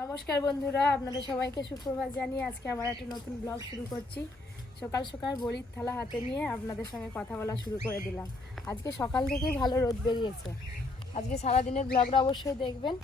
নমস্কার বন্ধুরা, আপনাদের সবাইকে সুপ্রভাত জানিয়ে আজকে আবার একটা নতুন ব্লগ শুরু করছি। সকাল সকাল বড়ির থালা হাতে নিয়ে আপনাদের সঙ্গে কথা বলা শুরু করে দিলাম। আজকে সকাল থেকেই ভালো রোদ বেরিয়েছে। আজকে সারাদিনের ব্লগটা অবশ্যই দেখবেন।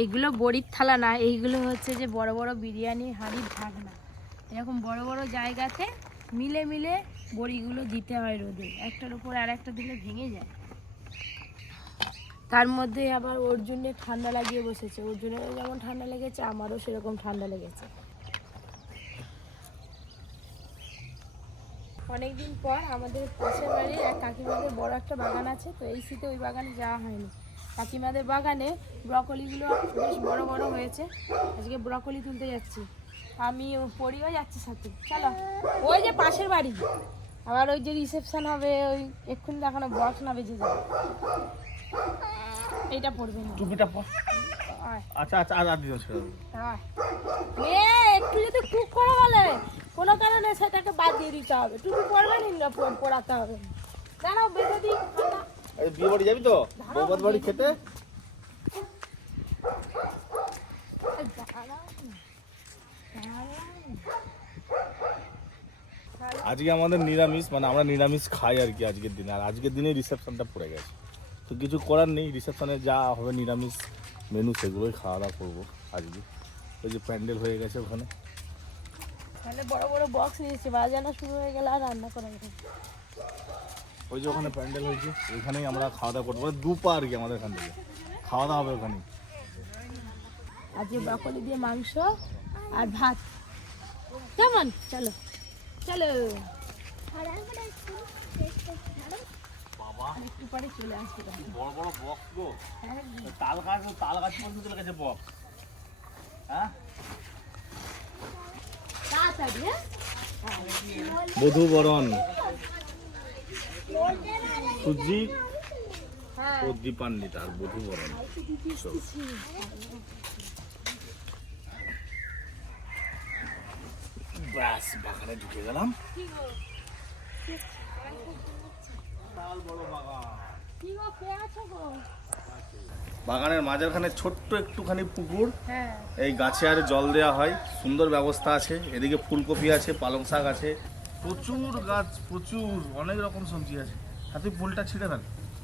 এইগুলো বড়ির থালা না, এইগুলো হচ্ছে যে বড় বড় বিরিয়ানি, হাঁড়ির ঢাকনা। এরকম বড় বড় জায়গাতে মিলে মিলে বড়িগুলো দিতে হয় রোদে। একটার উপর আর একটা দিলে ভেঙে যায়। তার মধ্যে আবার অর্জুনের ঠান্ডা লাগিয়ে বসেছে। অর্জুনেরও যেমন ঠান্ডা লেগেছে, আমারও সেরকম ঠান্ডা লেগেছে। অনেকদিন পর আমাদের পাশের বাড়ির এক কাকিমাদের বড় একটা বাগান আছে, তো এই শীতে ওই বাগানে যাওয়া হয়নি। কাকিমাদের বাগানে ব্রকলিগুলো বেশ বড় বড় হয়েছে। আজকে ব্রকলি তুলতে যাচ্ছি। আমি পরিও যাচ্ছি সাথে। চলো, ওই যে পাশের বাড়ি। আবার ওই যে রিসেপশন হবে, ওই এক্ষুনি দেখানো বক্স না বেজে যাবে। এইটা পড়বে না। টুপিটা পর। আচ্ছা আচ্ছা আর আর দিন ছেড়ে। এ একটু যদি কুক করে বলে কোনো কারণে সেটাকে বাদ দিয়ে দিতে হবে। পড়বে না পড়াতে হবে দাঁড়াও বেঁধে দিই। এই বিয়ে বাড়ি যাবি তো? বৌবাদ বাড়ি খেতে। আজকে আমাদের নিরামিষ মানে আমরা নিরামিষ খাই আর কি আজকের দিনে। আর আজকের দিনে রিসেপশনটা পড়ে গেছে। তো কিছু করার নেই রিসেপশনে যা হবে নিরামিষ মেনু সেগুলোই খাওয়া দাওয়া করব আজকে। ওই যে প্যান্ডেল হয়ে গেছে ওখানে। তাহলে বড় বড় বক্স নিয়েছি বাজানো শুরু হয়ে গেলে আর রান্না করা ওই যে ওখানে প্যান্ডেল হয়েছে ওইখানেই আমরা খাওয়া দাওয়া করব। মানে দুপা আর কি আমাদের এখান থেকে। খাওয়া দাওয়া হবে ওখানে আজকে ব্রকলি দিয়ে মাংস আর ভাত। কেমন? চলো। চলো। আর একটু পরে চলে আসবে বড় বড় বক্স গো। হ্যাঁ তাল গাছ তাল গাছ পর্যন্ত চলে গেছে বক্স হ্যাঁ? হ্যাঁ? বধু বরণ। সুজি হ্যাঁ। ও দীপান্বিত আর বধু বরণ। ব্যাস বাগানে ঢুকে গেলাম। কি গো? বিশাল বড় বাগান। কি গো কে আছো গো? বাগানের মাঝখানে ছোট্ট একটুখানি পুকুর। হ্যাঁ। এই গাছে আর জল দেওয়া হয়। সুন্দর ব্যবস্থা আছে। এদিকে ফুলকপি আছে পালং শাক আছে। প্রচুর গাছ প্রচুর অনেক রকম সবজি আছে। তুই ফুলটা ছিঁড়ে ফেল।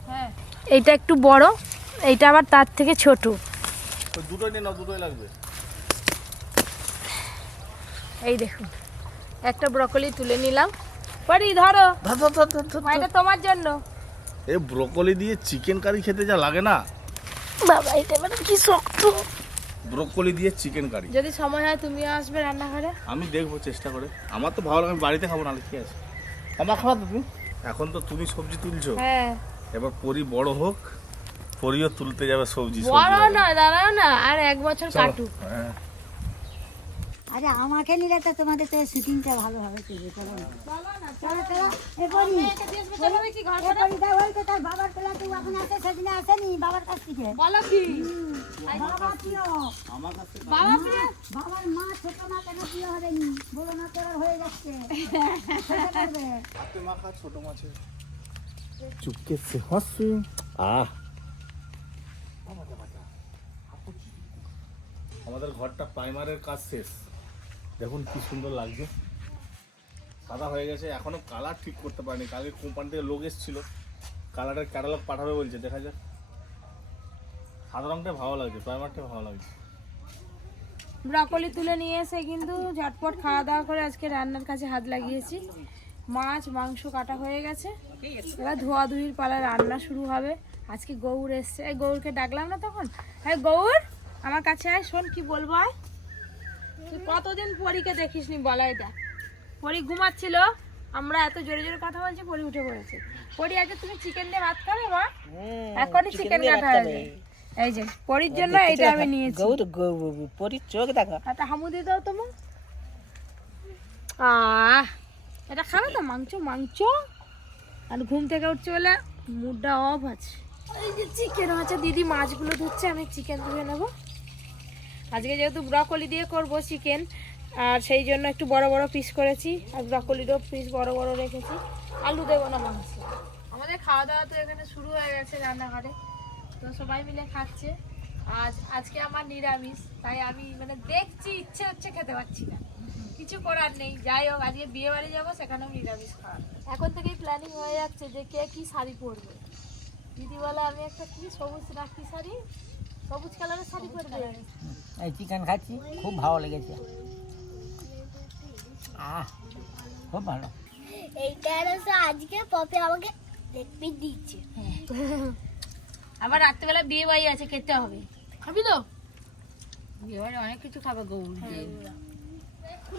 হ্যাঁ। এইটা একটু বড় এইটা আবার তার থেকে ছোট। তো দুটোই নিয়ে নাও দুটোই লাগবে। এই দেখুন একটা ব্রকলি তুলে নিলাম। পরি ধরো। ধর, ধর, ধর, ধর, ধর, ধর। এটা তোমার জন্য। এ ব্রোকলি দিয়ে চিকেন কারি খেতে যা লাগে না? বাবা এটা মানে কি শক্ত। ব্রোকলি দিয়ে চিকেন কারি যদি সময় হয় তুমিও আসবে রান্নাঘরে। আমি দেখব চেষ্টা করে। আমার তো ভালো লাগে আমি বাড়িতে খাব নাহলে কি আছে? আমার খাওয়া তো তুমি। এখন তো তুমি সবজি তুলছো। হ্যাঁ। এবার পরি বড় হোক পরিও তুলতে যাবে সবজি সবজি বড় না দাঁড়াও না আর এক বছর কাটুক। হ্যাঁ। আরে আমাকে নিলে তো তোমাদের তো শুটিংটা ভালো হবে চলবে চলো না। চলো চলো এ বলি এ ওই তো তার বাবার পেলা তো এখন আছে সেদিনে আসেনি বাবার কাছ থেকে। বলো কি? বাবা প্রিয়। বাবা প্রিয়? বাবার মা ছোট মা কেন প্রিয় হবেনি বলো না তোর হয়ে যাচ্ছে। সেটা করবে। হাতে ছোট মাছের। চুপকে সে হাসি আহ। আমাদের ঘরটা প্রাইমারের কাজ শেষ। দেখুন কি সুন্দর লাগছে। সাদা হয়ে গেছে, এখনও কালার ঠিক করতে পারেনি। কালকে কোম্পানি থেকে লোক এসেছিল কালারের ক্যাটালগ পাঠাবে বলছে, দেখা যাক। সাদা রংটা ভালো লাগছে প্রাইমারটা ভালো লাগছে। ব্রকলি তুলে নিয়ে এসে কিন্তু ঝটপট খাওয়া দাওয়া করে আজকে রান্নার কাছে হাত লাগিয়েছি। মাছ, মাংস কাটা হয়ে গেছে। এবার ধোয়াধুয়ির পালা রান্না শুরু হবে। আজকে গৌর এসছে। গৌরকে ডাকলাম না তখন? হ্যাঁ গৌর, আমার কাছে আয়, শোন কি বলব আয়। তুই কতদিন পরীকে দেখিস নি বলাই দা পরি ঘুমাচ্ছিল আমরা এত জোরে জোরে কথা বলছি পরি উঠে পড়েছে। পরি আজকে তুমি চিকেন দিয়ে ভাত খাবে মা? এখনই চিকেন কাটা হবে এই যে পরির জন্য এটা আমি নিয়েছি। গৌর গৌ পরি চোখ দেখা। একটা হামু দিয়ে দাও তোমার আহ এটা খাবে তো মাংস? মাংস? আর ঘুম থেকে উঠছে বলে মুডটা অফ আছে। এই যে চিকেন আছে দিদি মাছগুলো ধুচ্ছে আমি চিকেন ধুয়ে নেব। আজকে যেহেতু ব্রকলি দিয়ে করব চিকেন আর সেই জন্য একটু বড় বড় পিস করেছি আর ব্রকলিরও পিস বড় বড় রেখেছি। আলু দেবো না মাংস। আমাদের খাওয়া দাওয়া তো এখানে শুরু হয়ে গেছে রান্নাঘরে তো সবাই মিলে খাচ্ছে। আজ আজকে আমার নিরামিষ তাই আমি মানে দেখছি ইচ্ছে হচ্ছে খেতে পাচ্ছি না। কিছু করার নেই যাই হোক আজকে বিয়ে বাড়ি যাব সেখানেও নিরামিষ খাওয়া এখন থেকেই প্ল্যানিং হয়ে যাচ্ছে যে কে কি শাড়ি পরবে। দিদি বলে আমি একটা কি সবুজ কি শাড়ি সবুজ কালারের শাড়ি পরবে এই চিকেন খাচ্ছি খুব ভালো লেগেছে। আহ খুব ভালো। এইটা হচ্ছে আজকে পপে আমাকে দেখতে দিচ্ছে আবার রাত্রেবেলা বিয়ে বাড়ি আছে খেতে হবে। খাবি তো? বিয়ে বাড়ি অনেক কিছু খাবে গৌর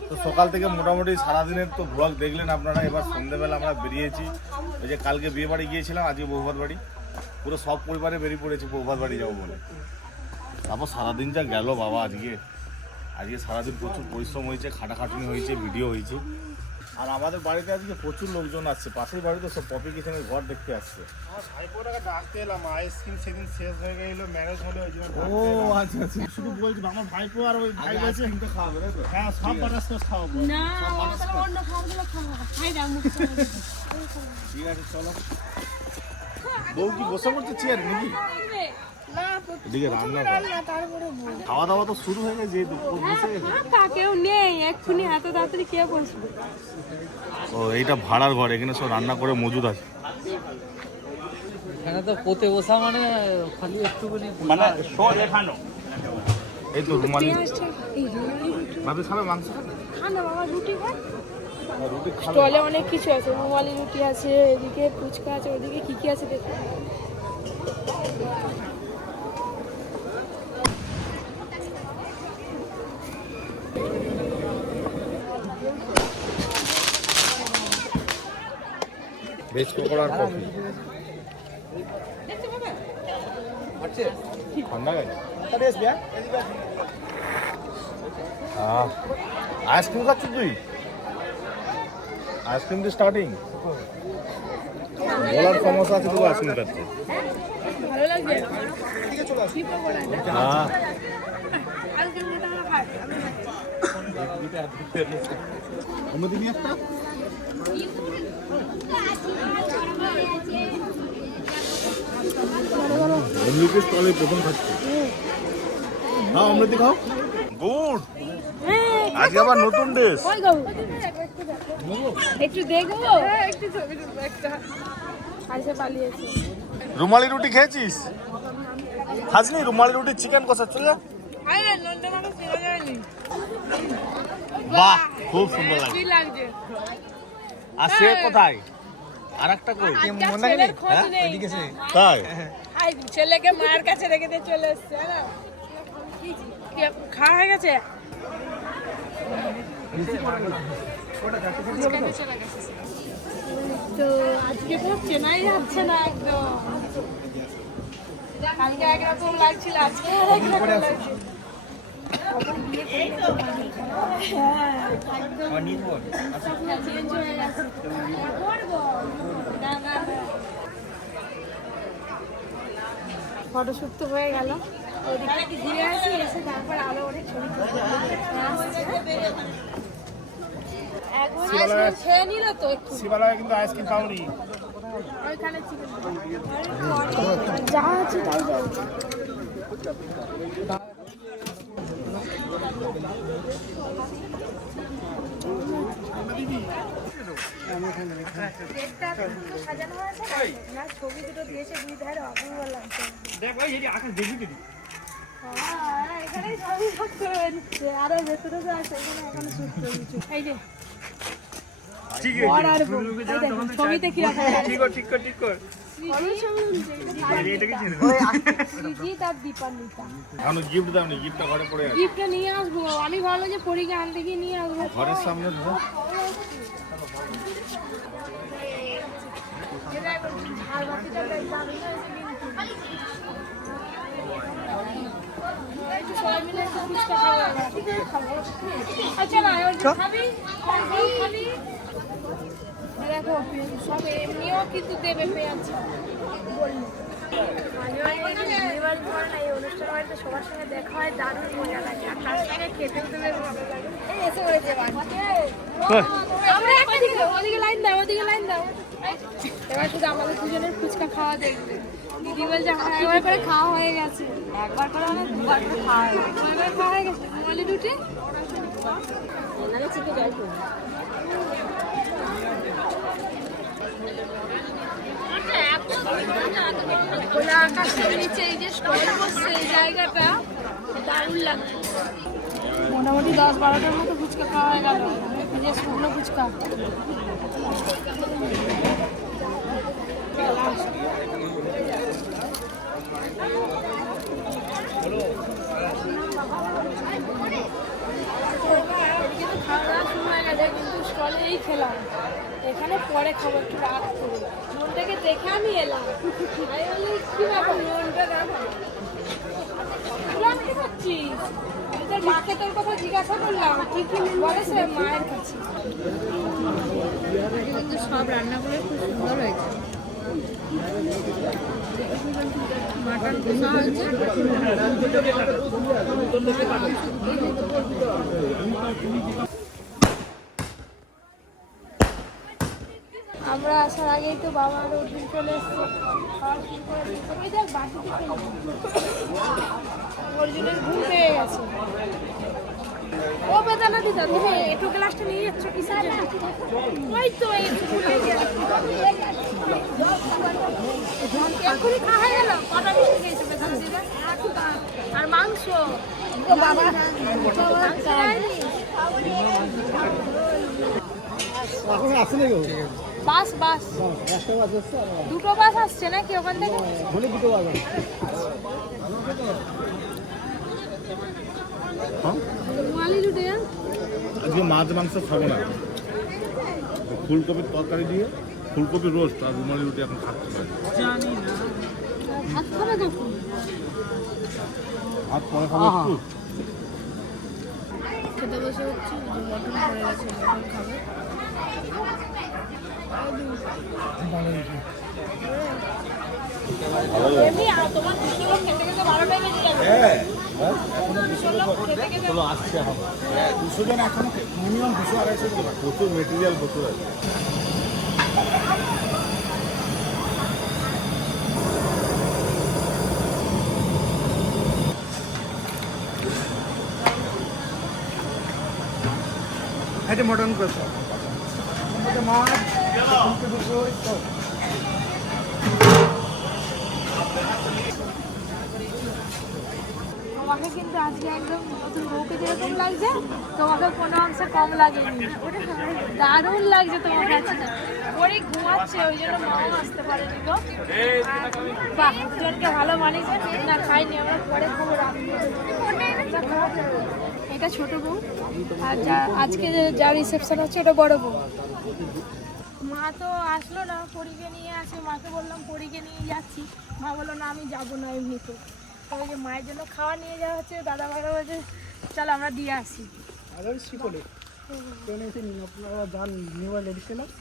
তো সকাল থেকে মোটামুটি সারাদিনের তো ব্লগ দেখলেন আপনারা এবার সন্ধ্যেবেলা আমরা বেরিয়েছি। ওই যে কালকে বিয়ে বাড়ি গিয়েছিলাম আজকে বৌভাত বাড়ি। পুরো সব পরিবারে বেরিয়ে পড়েছি বৌভাত বাড়ি যাব বলে। তারপর সারাদিন যা গেল বাবা আজকে। আজকে সারাদিন প্রচুর পরিশ্রম হয়েছে খাটাখাটনি হয়েছে ভিডিও হয়েছে। আর আমাদের বাড়িতে আজকে প্রচুর লোকজন আসছে পাশের বাড়িতে সব পপি কিচেনের ঘর দেখতে আসছে। ভাইপোটাকে ডাকতে এলাম আইসক্রিম সেদিন শেষ হয়ে গেল ম্যারেজ হলে ওই জন্য ও আচ্ছা আচ্ছা। শুধু বলছি আমার ভাইপো আর ওই ভাই বলছে আইসক্রিমটা খাওয়াবে তাই তো? হ্যাঁ সব খাওয়াবো। না অন্য না ঠিক আছে চলো। বউ কি বসে পড়ছে চেয়ারে নাকি? এদিকে রান্না খাওয়া দাওয়া তো শুরু হয়ে গেছে দুপুর বসে। কেউ নেই এক্ষুনি এত তাড়াতাড়ি কে বসবে? ও এইটা ভাড়ার ঘর এখানে সব রান্না করে মজুদ আছে। এখানে তো পোতে বসা মানে খালি একটুখানি মানে শো দেখানো এই তো রুমালি। ভাবি খাবে মাংস? খাবে? বাবা রুটি খায় খাবে। স্টলে অনেক কিছু আছে রুমালি রুটি আছে এদিকে ফুচকা আছে ওদিকে কি কি আছে দেখো। ভেজ পকোড়ার কফি ঠান্ডা গেছে আহ, আইসক্রিম খাচ্ছিস তুই? আইসক্রিম দিয়ে স্টার্টিং বলার সমস্যা আছে তুই আইসক্রিম লাগছে হ্যাঁ নিয়ে একটা? অমৃতের স্টলে প্রথম খাচ্ছি হ্যাঁ অমৃতি খাও। গুড। আজকে আবার নতুন ড্রেস। একটু দেখব। একটু ছবি একটা। আইসে পালিয়েছে। রুমালি রুটি খেয়েছিস? খাসনি? রুমালি রুটি চিকেন কষা চলে বাহ খুব সুন্দর লাগে লাগছে? আর সে কোথায়? আর একটা কই খোঁজ নেই। তাই? আই ছেলেকে মায়ের কাছে রেখে দিয়ে চলে এসছে জানো? কি কি খাওয়া হয়ে গেছে? তো আজকে তো চেনাই যাচ্ছে না একদম। কালকে একরকম লাগছিল আজকে একরকম লাগছে ফটোশ্যুট তো হয়ে গেল। ওদিকে কি ঘুরে আসি? এসে তারপর আলো ওঠে ছবি শিবালয়ে কিন্তু আইসক্রিম যা আছে তাই যাই আরও ভেতরে যে আছে এখানে এখানে শুট এই যে ঠিক রকম ঠিক কর ঠিক কর ঠিক কর। আমি ভাবলাম যে পরীকে আনতে গিয়ে নিয়ে আসব ঘরের সামনে। আচ্ছা খাবি? খাবি? দেখো সব এমনিও কিন্তু দেবে পেঁয়াজ। বলল পর এই অনুষ্ঠান বাড়িতে সবার সঙ্গে দেখা হয় দারুণ মজা লাগে। আর তার সঙ্গে খেতেও তো বেশ ভালো লাগে। এই এসে পড়েছে আমরা ওদিকে ওদিকে লাইন দাও ওদিকে লাইন দাও। এবার শুধু আমাদের দুজনের ফুচকা খাওয়া দেখবে দিদি বলছে আমার একবার করে খাওয়া হয়ে গেছে। একবার করে মানে দুবার করে খাওয়া হয়ে গেছে। খাওয়া হয়ে গেছে। খোলা আকাশের নিচে এই যে স্টল বসছে এই জায়গাটা দারুণ লাগছে। মোটামুটি দশ বারোটার মতো ফুচকা খাওয়া হয়ে গেল। এই যে শুকনো ফুচকা খাওয়া দাওয়া শুরু হয়ে গেছে কিন্তু স্টলেই খেলাম এখানে পরে খাব, একটু মনটাকে দেখে আমি এলাম। আমি করছিস তোর মাকে তোর কথা জিজ্ঞাসা করলাম কি কি বলে মায়ের কাছে। সব রান্নাগুলো খুব সুন্দর হয়েছে। মাটন হয়েছে আমরা আসার আগেই তো বাবার ওদিন চলে এসছে। ওই দেখ বাটিতে অর্জুনের ঘুম পেয়ে গেছে। ও বেদানা দিদা তুমি একটু গ্লাসটা নিয়ে যাচ্ছ কি ওই তো এই ভুলে খাওয়া গেল? কটা মিষ্টি খেয়েছে বেদানা দিদা? আর মাংস? বাবা? বাস বাস। দুটো বাস আসছে নাকি ওখান থেকে? রুমালি রুটে আজকে মাছ মাংস খাব না। ফুলকপির তরকারি দিয়ে ফুলকপি রোস্ট আর রুমালি রুটি এখন খাচ্ছে। পারি ভাত পরে খাব খেতে বসে হচ্ছে মটন পড়ে গেছে মটন খাবে। দুশো জন এখনও মিনিমাম দুশো আড়াইশো প্রচুর মেটেরিয়াল প্রচুর আছে। এটা মটন কষা কিন্তু আজকে একদম লাগছে, তোমাকে কোনো অংশে কম লাগেনি। দারুণ লাগছে তোমার কাছে ঘুমাচ্ছে, ওই জন্য মাও আসতে পারেনি গো। বাহ, দুজনকে ভালো মানিয়েছে, না, খাইনি, আমরা পরে খাব রাত্রে এটা ছোট বউ আর যা আজকে যা রিসেপশন হচ্ছে ওটা বড় বউ। মা তো আসলো না পরীকে নিয়ে আসে মাকে বললাম পরীকে নিয়ে যাচ্ছি। মা বলল না আমি যাব না এমনিতে। ওই যে মায়ের জন্য খাওয়া নিয়ে যাওয়া হচ্ছে দাদা ভাইরা বলছে চল আমরা দিয়ে আসি।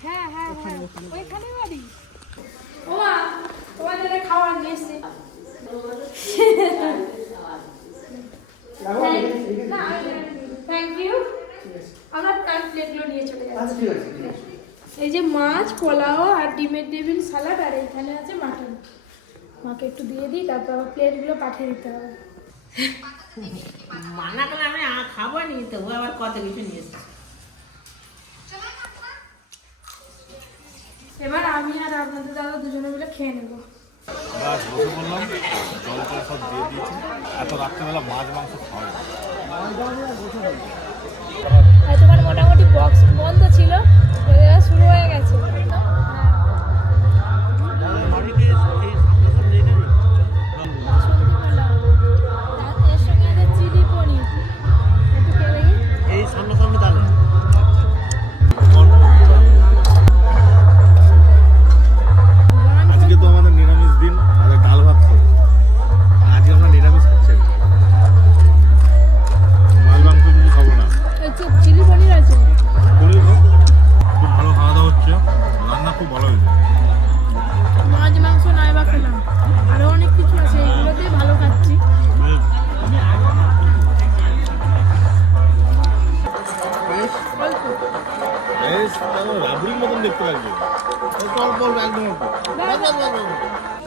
হ্যাঁ হ্যাঁ হ্যাঁ। ওইখানে বাড়ি। ও মা খাওয়া নিয়ে এসছি। থ্যাংক ইউ আমরা তার প্লেটগুলো নিয়ে চলে যাচ্ছি। এই যে মাছ পোলাও আর ডিমের টেবিল সালাড আর এইখানে আছে মাটন। মাকে একটু দিয়ে দিই তারপর আবার প্লেটগুলো পাঠিয়ে দিতে হবে। মানা করলে আমি খাব নি তো ও আবার কত কিছু নিয়ে এবার আমি আর আপনাদের দাদা দুজনে মিলে খেয়ে নেব। বাস বসে বললাম জল টল সব দিয়ে দিয়েছি। এত রাত্রেবেলা মাছ, মাংস খাওয়া তোমার মোটামুটি বক্স বন্ধ ছিল শুরু হয়ে গেছে।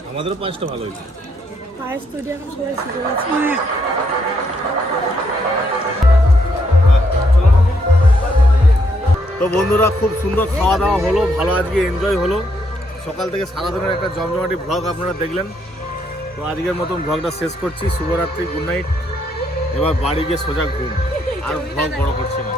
আমাদেরও পাঁচটা ভালো হয়েছে। তো বন্ধুরা খুব সুন্দর খাওয়া দাওয়া হলো ভালো আজকে এনজয় হলো। সকাল থেকে সারাদিনের একটা জমজমাটি ভ্লগ আপনারা দেখলেন। তো আজকের মতন ভ্লগটা শেষ করছি। শুভরাত্রি গুড নাইট এবার বাড়ি গিয়ে সোজা ঘুম। আর ভ্লগ বড় করছে না।